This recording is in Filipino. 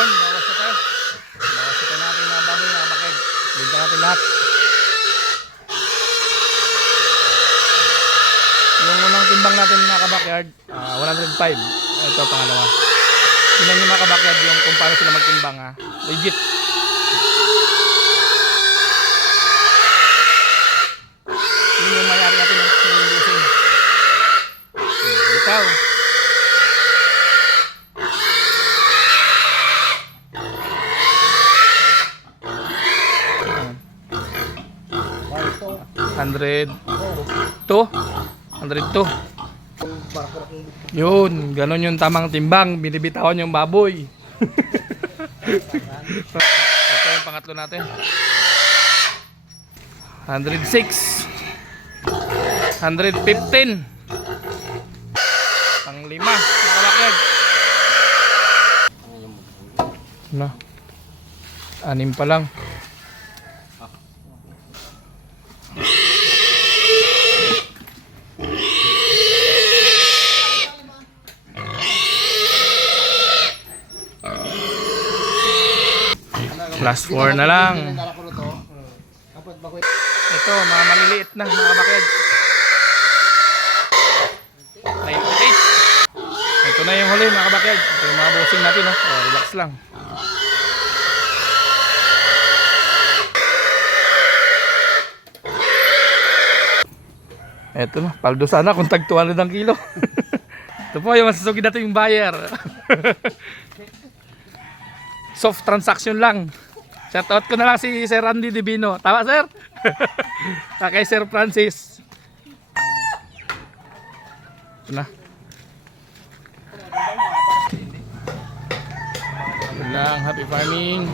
yun, bawas na tayo. Bawas na tayo natin mga baboy mga baked. Benta natin lahat. Yung unang timbang natin mga kabakyard, 105. Ito pangalawa. Tingnan nyo mga kabakyard yung kung paano sila magtimbang ha. Legit. Yun yung mayari natin yung busing. Bitaw. $102. Yun, ganun yung tamang timbang. Binibitawan yung baboy. Ito yung pangatlo natin. 106. 115. Pang-lima. Nakalakyag. Na. 6 pa lang. Last 4 na lang. Ito, mga maliliit na mga baked. 98. Ito na yung huli mga baked. Ito yung mga bossing natin. Oh, relax lang. Ito na, paldo sana kung tag 200 ang kilo. Ito po yung masasugid natin yung buyer. Soft transaction lang. Shoutout ko na lang si Sir Randy Divino. Tama sir? Kay Sir Francis. Ito na. Ito lang, happy farming.